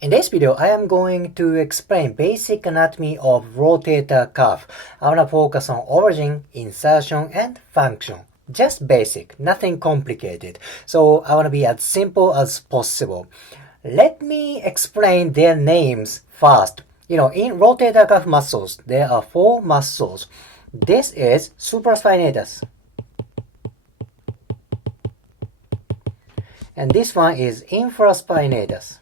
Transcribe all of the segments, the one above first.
In this video, I am going to explain basic anatomy of rotator cuff. I want to focus on origin, insertion, and function. Just basic, nothing complicated. So I want to be as simple as possible. Let me explain their names first. In rotator cuff muscles, there are 4 muscles. This is supraspinatus. And this one is infraspinatus.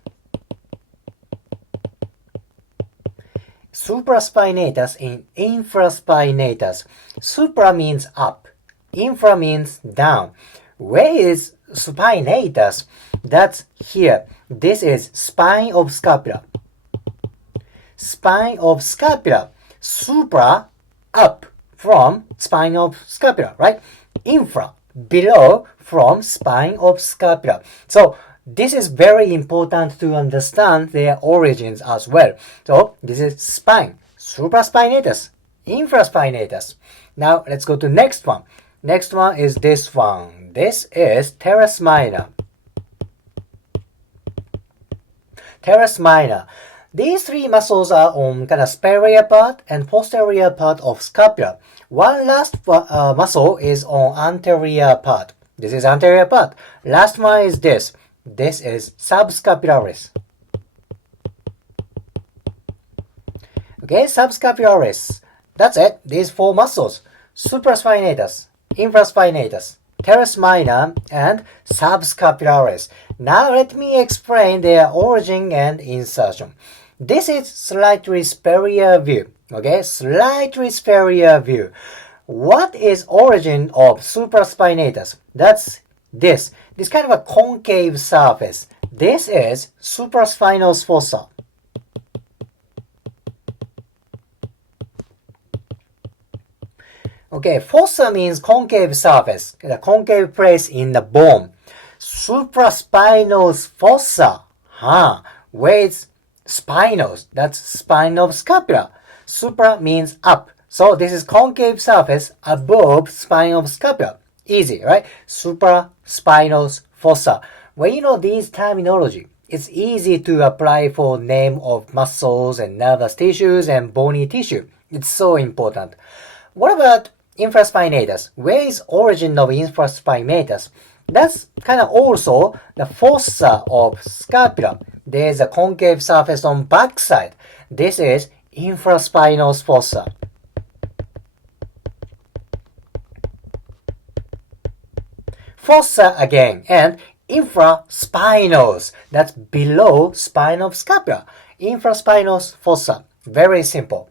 Supraspinatus and infraspinatus. Supra means up. Infra means down. Where is spinatus? That's here. This is spine of scapula. Spine of scapula. Supra, up from spine of scapula, right? Infra, below from spine of scapula. So this is very important to understand their origins as well. So this is spine, supraspinatus, infraspinatus. Now let's go to next one. Next one is this one. This is teres minor. Teres minor. These 3 muscles are on kind of superior part and posterior part of scapula. One last muscle is on anterior part. This is anterior part. Last one is this. This is subscapularis. Okay, subscapularis. That's it. These 4 muscles. Supraspinatus, infraspinatus, teres minor, and subscapularis. Now let me explain their origin and insertion. This is slightly superior view. Okay, slightly superior view. What is origin of supraspinatus? That's this kind of a concave surface. This is supraspinal fossa. Okay, fossa means concave surface, the concave place in the bone. Supraspinal fossa, where is spinals? That's spine of scapula. Supra means up. So this is concave surface above spine of scapula. Easy, right? Supraspinal fossa. When you know these terminology, it's easy to apply for name of muscles and nervous tissues and bony tissue. It's so important. What about infraspinatus? Where is origin of infraspinatus? That's kind of also the fossa of scapula. There's a concave surface on backside. This is infraspinal fossa. Fossa again, and infraspinals. That's below spine of scapula. Infraspinal fossa. Very simple.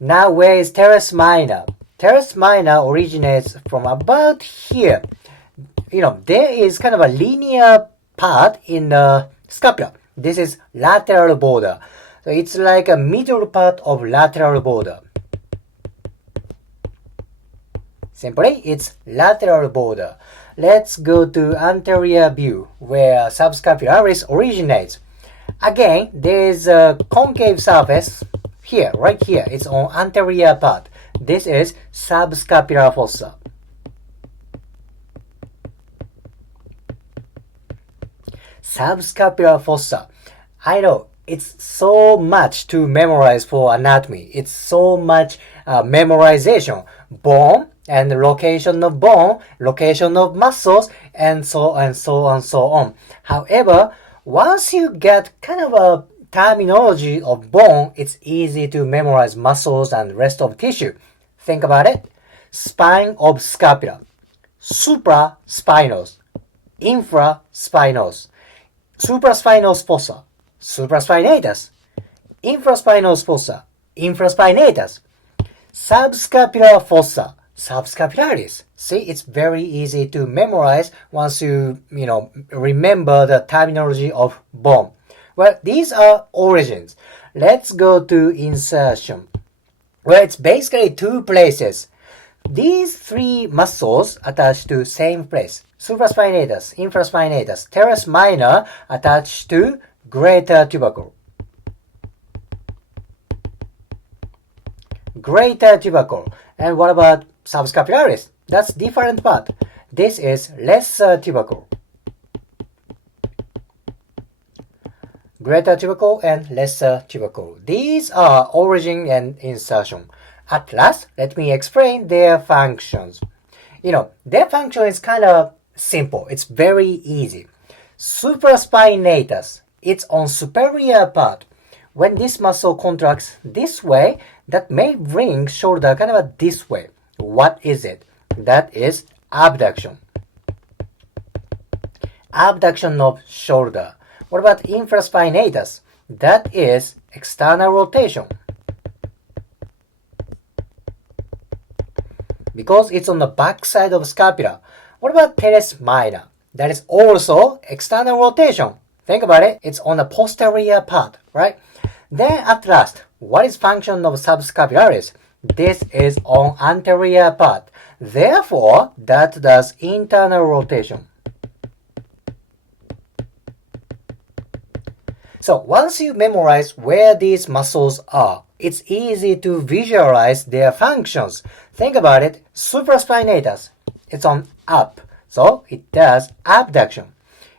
Now where is teres minor? Teres minor originates from about here. There is kind of a linear part in the scapula. This is lateral border. So it's like a middle part of lateral border. Simply, it's lateral border. Let's go to anterior view where subscapularis originates. Again, there is a concave surface here, right here. It's on anterior part. This is subscapular fossa. Subscapular fossa. I know it's so much to memorize for anatomy. It's so much memorization. Bone and location of bone, location of muscles, and so on. However, once you get kind of a terminology of bone, it's easy to memorize muscles and rest of tissue. Think about it. Spine of scapula, supraspinals, infraspinals, supraspinal fossa, supraspinatus, infraspinal fossa, infraspinatus, subscapular fossa, subscapularis. See, it's very easy to memorize once you remember the terminology of bone. Well, these are origins. Let's go to insertion. Well, it's basically 2 places. These 3 muscles attached to same place. Supraspinatus, infraspinatus, teres minor attached to greater tubercle. Greater tubercle. And what about subscapularis? That's different part. This is lesser tubercle. greater tubercle and lesser tubercle. These are origin and insertion. At last, let me explain their functions. Their function is kind of simple. It's very easy. Supraspinatus, it's on superior part. When this muscle contracts this way, that may bring shoulder kind of this way. What is it? That is abduction. Abduction of shoulder. What about infraspinatus? That is external rotation. Because it's on the back side of scapula. What about teres minor? That is also external rotation. Think about it. It's on the posterior part, right? Then at last, what is function of subscapularis? This is on anterior part. Therefore, that does internal rotation. So once you memorize where these muscles are, it's easy to visualize their functions. Think about it. Supraspinatus, it's on up, so it does abduction.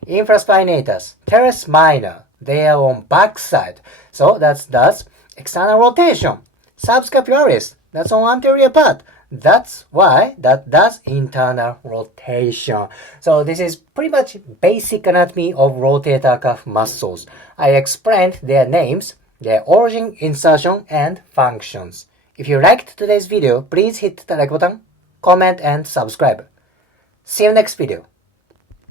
Infraspinatus, teres minor, they are on back side, so that does external rotation. Subscapularis, that's on anterior part. That's why that does internal rotation. So this is pretty much basic anatomy of rotator cuff muscles. I explained their names, their origin, insertion, and functions. If you liked today's video, please hit the like button, comment, and subscribe. See you next video.